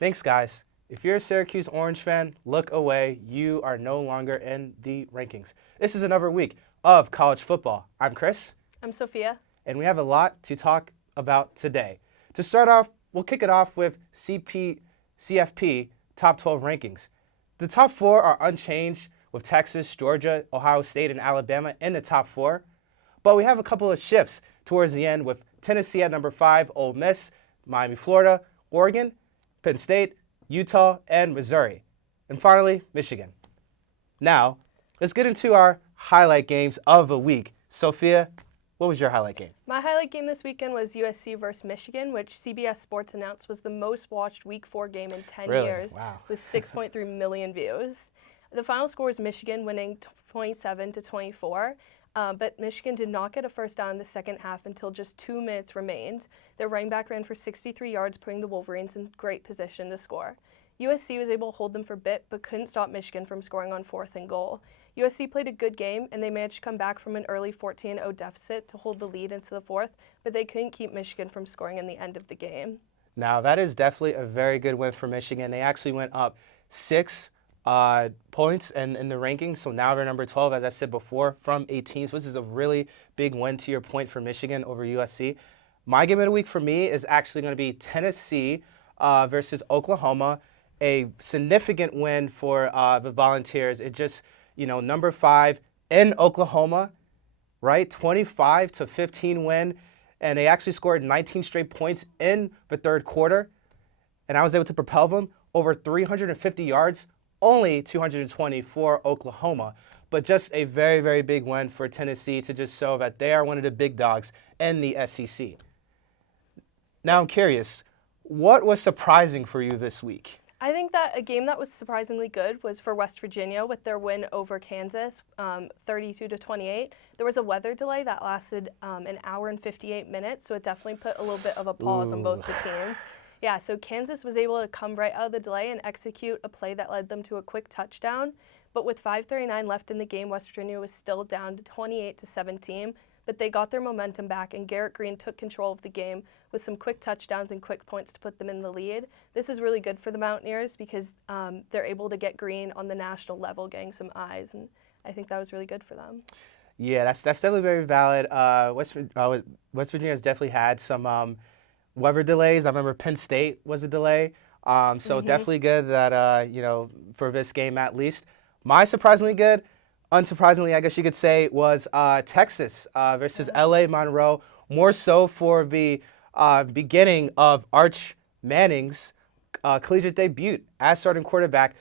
Thanks, guys. If you're a Syracuse Orange fan, look away. You are no longer in the rankings. This is another week of college football. I'm Chris. I'm Sophia. And we have a lot to talk about today. To start off, we'll kick it off with CFP top 12 rankings. The top four are unchanged with Texas, Georgia, Ohio State, and Alabama in the top four. But we have a couple of shifts towards the end with Tennessee at number 5, Ole Miss, Miami, Florida, Oregon, Penn State, Utah, and Missouri. And finally, Michigan. Now, let's get into our highlight games of the week. Sophia, what was your highlight game? My highlight game this weekend was USC versus Michigan, which CBS Sports announced was the most watched Week 4 game in 10 years, with 6.3 million views. The final score was Michigan winning 27-24. But Michigan did not get a first down in the second half until just 2 minutes remained. Their running back ran for 63 yards, putting the Wolverines in great position to score. USC was able to hold them for a bit, but couldn't stop Michigan from scoring on 4th and goal. USC played a good game, and they managed to come back from an early 14-0 deficit to hold the lead into the 4th, but they couldn't keep Michigan from scoring in the end of the game. Now, that is definitely a very good win for Michigan. They actually went up 6 points in the rankings, so now they're number 12, as I said before, from 18. So this is a really big win, to your point, for Michigan over USC. My game of the week for me is actually going to be Tennessee versus Oklahoma, a significant win for the Volunteers. It just, number 5 in Oklahoma, right? 25-15 win, and they actually scored 19 straight points in the third quarter, and I was able to propel them over 350 yards. Only 220 for Oklahoma, but just a very, very big win for Tennessee to just show that they are one of the big dogs in the SEC. Now I'm curious, what was surprising for you this week? I think that a game that was surprisingly good was for West Virginia with their win over Kansas, 32-28. There was a weather delay that lasted an hour and 58 minutes, so it definitely put a little bit of a pause on both the teams. Yeah, so Kansas was able to come right out of the delay and execute a play that led them to a quick touchdown. But with 5:39 left in the game, West Virginia was still down to 28-17. But they got their momentum back, and Garrett Green took control of the game with some quick touchdowns and quick points to put them in the lead. This is really good for the Mountaineers because they're able to get Green on the national level, getting some eyes, and I think that was really good for them. Yeah, that's definitely very valid. West Virginia has definitely had some weather delays. I remember Penn State was a delay. So definitely good that, for this game at least. My surprisingly good, unsurprisingly, I guess you could say, was Texas versus LA Monroe. More so for the beginning of Arch Manning's collegiate debut as starting quarterback.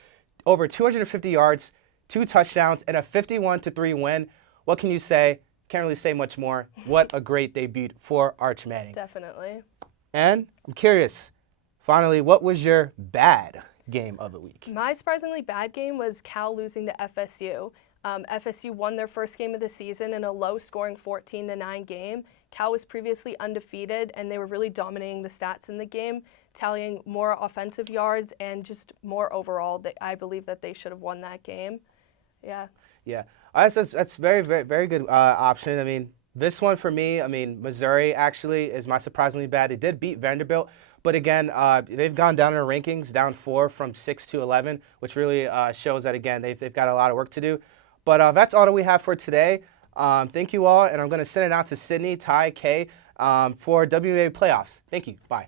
Over 250 yards, 2 touchdowns, and a 51-3 win. What can you say? Can't really say much more. What a great debut for Arch Manning. Definitely. And I'm curious, finally, what was your bad game of the week? My surprisingly bad game was Cal losing to FSU. FSU won their first game of the season in a low-scoring 14-9 game. Cal was previously undefeated, and they were really dominating the stats in the game, tallying more offensive yards and just more overall. I believe that they should have won that game. Yeah. Yeah, that's very, very, very good option. I mean, this one for me, Missouri actually is my surprisingly bad. They did beat Vanderbilt, but again, they've gone down in the rankings, down 4 from 6 to 11, which really shows that, again, they've got a lot of work to do. But that's all that we have for today. Thank you all, and I'm going to send it out to Sydney, Ty, Kay for WNBA playoffs. Thank you. Bye.